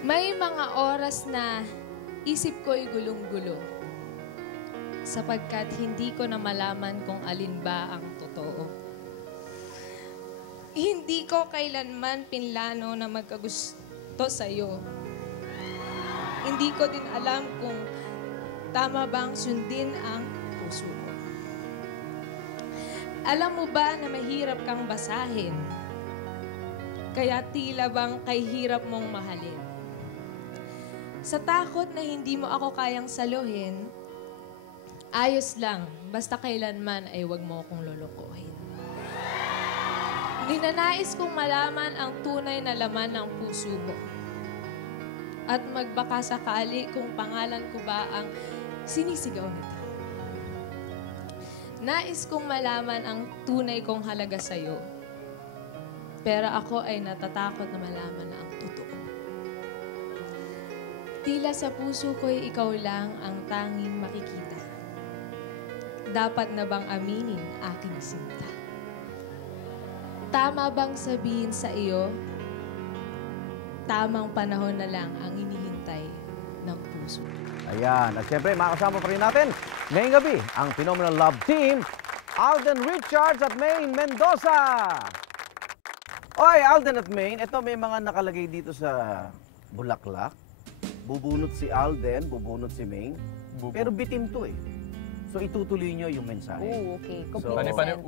May mga oras na isip ko'y gulong-gulo sapagkat hindi ko na malaman kung alin ba ang totoo. Hindi ko kailanman pinlano na magkagusto sa'yo. Hindi ko din alam kung tama bang sundin ang puso ko. Alam mo ba na mahirap kang basahin? Kaya tila bang kay hirap mong mahalin. Sa takot na hindi mo ako kayang saluhin, ayos lang, basta kailanman ay wag mo akong lulukuhin. Ninanais kong malaman ang tunay na laman ng puso mo. At magbaka sakali kung pangalan ko ba ang sinisigaw nito. Nais kong malaman ang tunay kong halaga sa'yo. Pero ako ay natatakot na malaman na ang totoo. Tila sa puso ko'y ikaw lang ang tanging makikita. Dapat na bang aminin aking sinta? Tama bang sabihin sa iyo, tamang panahon na lang ang inihintay ng puso? Ayan. At siyempre, makasama pa rin natin ngayong gabi ang Phenomenal Love Team, Alden Richards at Maine Mendoza. Oy, Alden at Maine, ito may mga nakalagay dito sa bulaklak. Bubunot si Alden, bubunot si Maine. Pero bitin to eh. So itutuloy nyo yung mensahe. Okay. So, Complete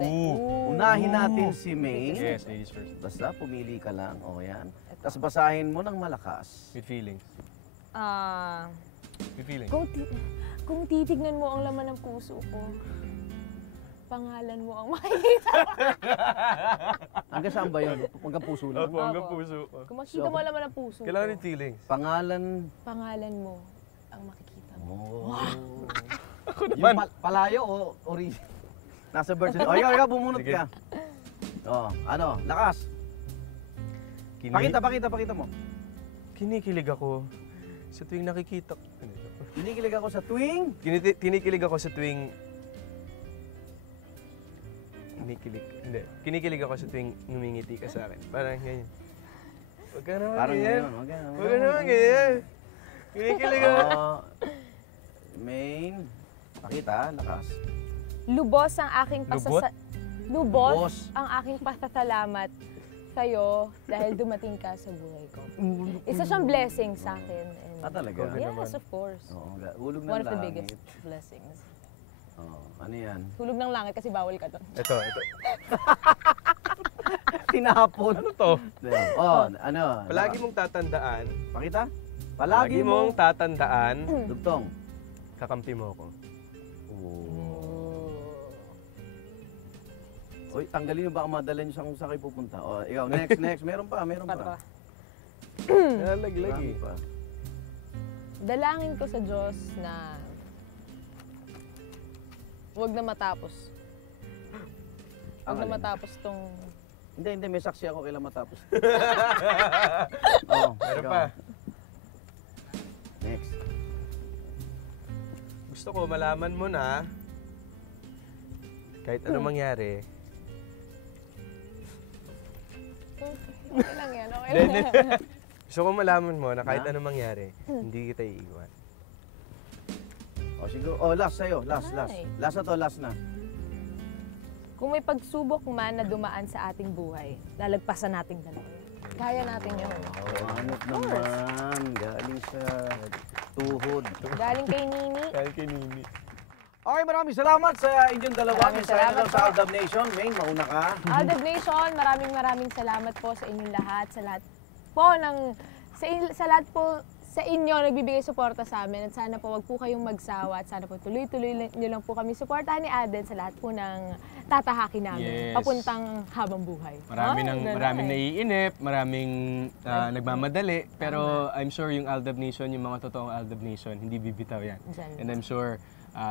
unahin natin si Maine. Yes, ladies first. Basta, pumili ka lang. O yan. Tapos basahin mo ng malakas. With feelings. With feelings. Kung titignan mo ang laman ng puso ko, pangalan mo ang makikita. Hanggang saan ba yun? Hanggang puso lang? Opo, hanggang puso. Kung makikita mo ang laman ng puso Kailangan ko, with feelings. pangalan mo ang makikita mo. Oh. Ako Yung naman. palayo o original? Nasa birth certificate. O, ikaw, bumunot Sige. ka. O, ano, lakas. Pakita mo. Kinikilig ako sa tuwing nakikita ko. Kinikilig ako sa tuwing. Kinikilig ako sa tuwing... Kinikilig ako sa tuwing ngumingiti ka sa akin. Parang ganyan. Huwag ka naman Parang ganyan. ngayon. Huwag ka naman ganyan. Kinikilig ako. Main. Pakita, lakas. Lubos ang aking Lubos Lubos. ang aking pasasalamat sa'yo dahil dumating ka sa buhay ko. Isa siyang blessing sa akin. And Talaga? yes, of course. Oo, hulog ng One of the langit. biggest blessings. Ano yan? Hulog ng langit kasi bawal ka doon. Ito. Tinapon. Ano to? Ano? Palagi mong tatandaan. Pakita. Palagi mong tatandaan. Dugtong. Kakampi mo ako. Uy, tanggalin nyo baka madala nyo kung saan kayo pupunta. O, ikaw, next. Meron pa. Nalaglag Marami eh. pa. Dalangin ko sa Diyos na huwag na matapos. Huwag na alin? matapos tong... Hindi, may saksi ako kailan matapos. Meron ikaw. pa. Next. Gusto ko malaman mo na kahit anong mangyari. Okay lang yan, okay Hindi. lang. Gusto ko malaman mo na kahit anong mangyari, hindi kita iiwan. O, siguro. Last sa'yo. Last. Ay. Last na to, last na. Kung may pagsubok man na dumaan sa ating buhay, lalagpasan nating dalawa. Kaya natin yun. Ano naman. Galing sa tuhod. Galing kay Nini. Kahit kay Nini. Okay, maraming salamat sa inyong dalawa. Maraming salamat sa po. Aldab Nation. Maine, mauna ka. Aldab Nation, maraming salamat po sa inyong lahat, sa lahat po sa lahat po sa inyo nagbibigay suporta sa amin at sana po wag po kayong magsawa at sana po tuloy-tuloy niyo lang po kami suportahan ni Alden sa lahat po ng tatahakin namin Yes. papuntang habang buhay. Maraming Ganun. naiinip, maraming nagmamadali, pero I'm sure yung Aldab Nation, yung mga totoong Aldab Nation, hindi bibitaw yan. Diyan. And I'm sure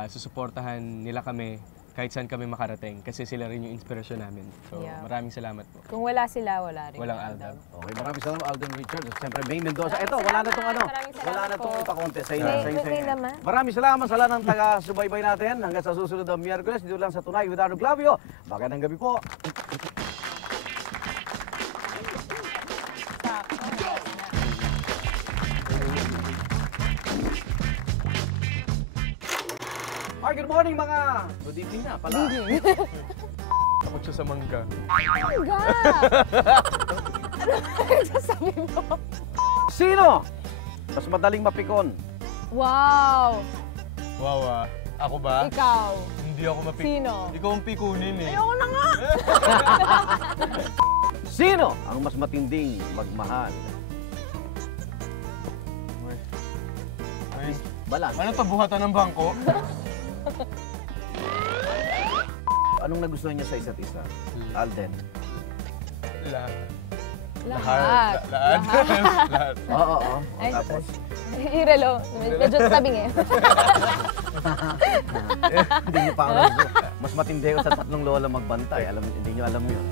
susuportahan nila kami kahit saan kami makarating kasi sila rin yung inspirasyon namin. So Yeah. maraming salamat po. Kung wala sila, wala rin. Walang Aldab. Okay, maraming salamat Alden Richards. At siyempre, Maine Mendoza. Maraming Ito, wala na salamat. tong ano. Maraming salamat Wala na tong po. ipakontes sa inyo. May naman. Maraming salamat sa lahat ng taga-subaybay natin. Hanggang sa susunod na Miyerkules, dito lang sa Tunay with Arno Clavio. Magandang gabi po. morning mga... Good evening na pala. Takot siya sa mangga. Mangga! Ano ba sasabi mo? Sino? Mas madaling mapikon. Wow! Wow, Ako ba? Ikaw. Hindi ako mapik... Sino? Ikaw ang pikunin eh. Ayoko na nga! Sino ang mas matinding magmahal? Ay, Balas. ano to, buhatan ng bangko? Anong nagustuhan niya sa isa't isa? Alden. Lahat. Lahat. Lahat. Oo. Ay, Tapos? Irelo. Medyo tabing eh. Hindi niyo pa alam. Mas matindi ko sa tatlong lola magbantay. Hindi niyo alam yun.